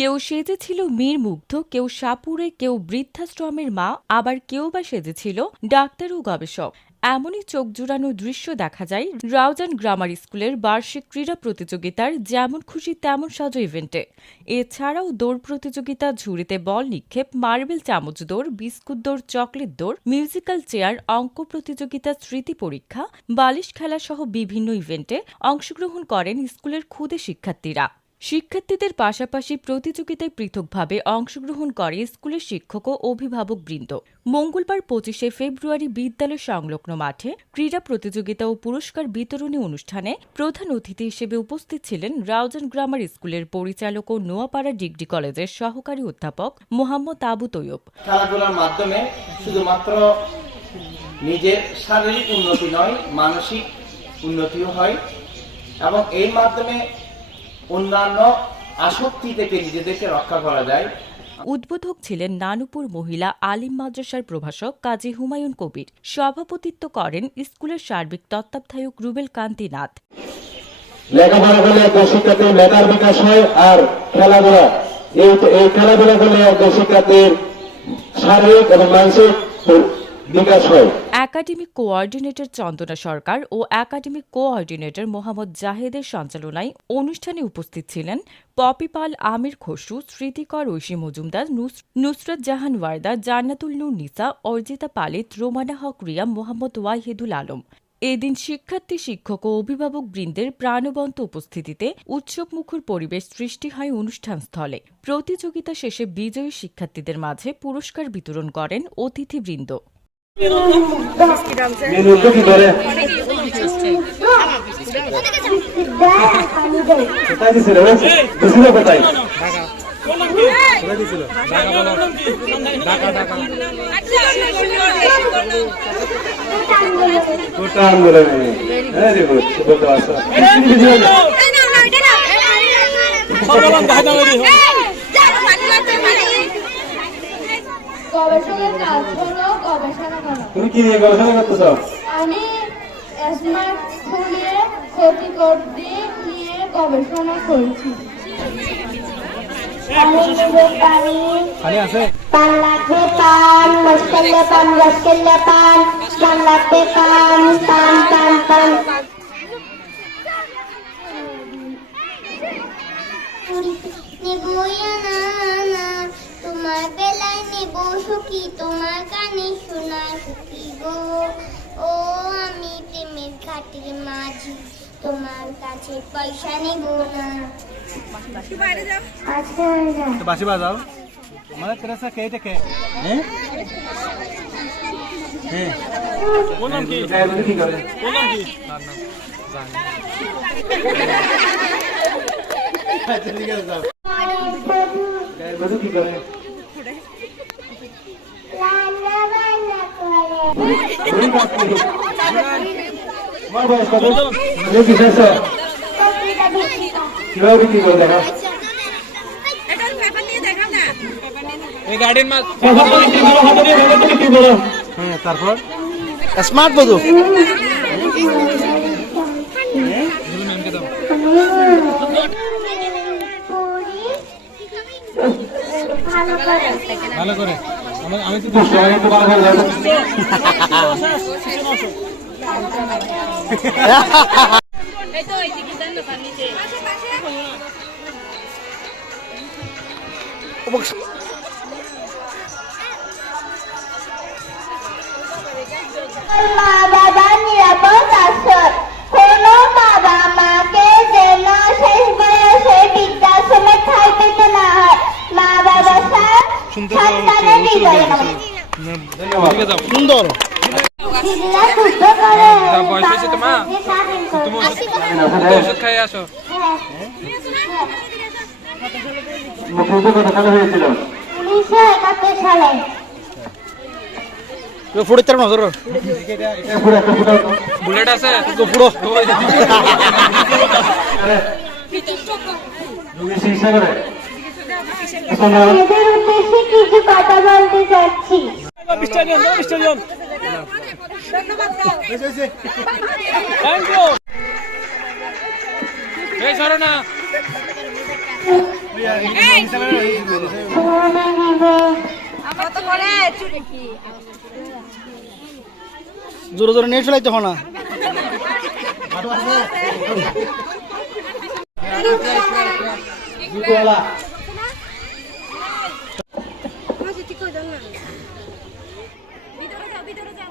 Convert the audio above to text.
কেউ সেজেছিল মীর মুগ্ধ, কেউ সাপুড়ে, কেউ বৃদ্ধাশ্রমের মা, আবার কেউ বা সেজেছিল ডাক্তার ও গবেষক। এমনই চোখ জুড়ানো দৃশ্য দেখা যায় রাউজান গ্রামার স্কুলের বার্ষিক ক্রীড়া প্রতিযোগিতার যেমন খুশি তেমন সাজো ইভেন্টে। এছাড়াও দৌড় প্রতিযোগিতা, ঝুড়িতে বল নিক্ষেপ, মার্বেল চামচ দৌড়, বিস্কুট দৌড়, চকলেট দৌড়, মিউজিক্যাল চেয়ার, অঙ্ক প্রতিযোগিতা, স্মৃতি পরীক্ষা, বালিশ খেলা সহ বিভিন্ন ইভেন্টে অংশগ্রহণ করেন স্কুলের ক্ষুদে শিক্ষার্থীরা। শিক্ষার্থীদের পাশাপাশি প্রতিযোগিতায় পৃথকভাবে অংশগ্রহণ করে স্কুলের শিক্ষক ও অভিভাবকবৃন্দ। মঙ্গলবার ২৫শে ফেব্রুয়ারি বিদ্যালয় সংলগ্ন মাঠে ক্রীড়া প্রতিযোগিতা ও পুরস্কার বিতরণী অনুষ্ঠানে প্রধান অতিথি হিসেবে উপস্থিত ছিলেন রাউজান গ্রামার স্কুলের পরিচালক ও নোয়াপাড়া ডিগ্রি কলেজের সহকারী অধ্যাপক মোহাম্মদ আবু তৈয়ব। খেলাধুলার মাধ্যমে শুধুমাত্র নিজের শারীরিক উন্নতি নয়, মানসিক উন্নতিও হয় এবং এর মাধ্যমে অন্যান্য আসক্তি থেকে নিজেদেরকে রক্ষা করা যায়। উদ্বোধক ছিলেন নানুপুর মহিলা আলিম মাদ্রাসার প্রভাষক কাজী হুমায়ুন কবির। সভাপতিত্ব করেন স্কুলের সার্বিক তত্ত্বাবধায়ক রুবেল কান্তি নাথ। লেখাপড়া করলে একজন শিক্ষার্থীর মেধার বিকাশ হয়, আর খেলাধুলা এই খেলাধুলা করলে একজন শিক্ষার্থীর শারীরিক এবং মানসিক বিকাশ হয়। একাডেমিক কোঅর্ডিনেটর চন্দনা সরকার ও একাডেমিক কোঅর্ডিনেটর মোহাম্মদ জাহেদের সঞ্চালনায় অনুষ্ঠানে উপস্থিত ছিলেন পপি পাল, আমির খসরু, স্মৃতিকর, ঐশী মজুমদার, নুসরাত জাহান ওয়ার্দা, জান্নাতুল নূর নিসা, অর্জিতা পালিত, রোমানা হক রিয়া, মোহাম্মদ ওয়াহিদুল আলম। এদিন শিক্ষার্থী, শিক্ষক ও অভিভাবকবৃন্দের প্রাণবন্ত উপস্থিতিতে উৎসবমুখর পরিবেশ সৃষ্টি হয় অনুষ্ঠানস্থলে। প্রতিযোগিতা শেষে বিজয়ী শিক্ষার্থীদের মাঝে পুরস্কার বিতরণ করেন অতিথিবৃন্দ। তুমি কি নিয়ে গবেষণা করতেছ? আমি স্মার্টফোনে ক্ষতিকর দিক নিয়ে গবেষণা করছি। পানি আছে? পান লাগবে পান, মুশকিলে পান, মুশকিলে পান, পান লাগবে পান, পান পান পান। নেবইয়া না না, তোমার বেলায় নেব সুখী, তোমার কানে শোনা সুখী গো। ও আমি প্রেমের ঘাটের মাঝি, তোমার কাছে পয়সা নেব না। আচ্ছা বাসি বাজাও মানে তেরাসা কে দেখে হ্যাঁ হ্যাঁ কোন নাম কি কি করে কোন নাম কি আচ্ছা ঠিক আছে যাও গায়ের বধু কি করে মা বয়স কত এই কি শেষ কিভাবে কি করে দেখা এই গার্ডেন মাছ হ্যাঁ তারপর স্মার্ট বধু ভালো করে আমি তো ভালো মা বাবার নিরাপদ আশ্রয়, কোনো বাবা মাকে যেন শেষ বয়সে বৃদ্ধাশ্রমে ঠাঁই পেতে না হয়। মা বাবা সন্তানের হৃদয়ে সুন্দর শিলা শুদ্ধ করে বয়স হয়েছে তোমার তুমি ওষুধ খাই আসো কথা হয়েছিল 1971 সালে। ফুড়ে তার নজর বুলেট আছে তো ফুড়ো এদের উদ্দেশ্যে কিছু কথা বলতে চাচ্ছি। এই সরো না জোরে জোরে নেট ফেলাইতে হয় না। জুতোওয়ালা ভিতরে যাও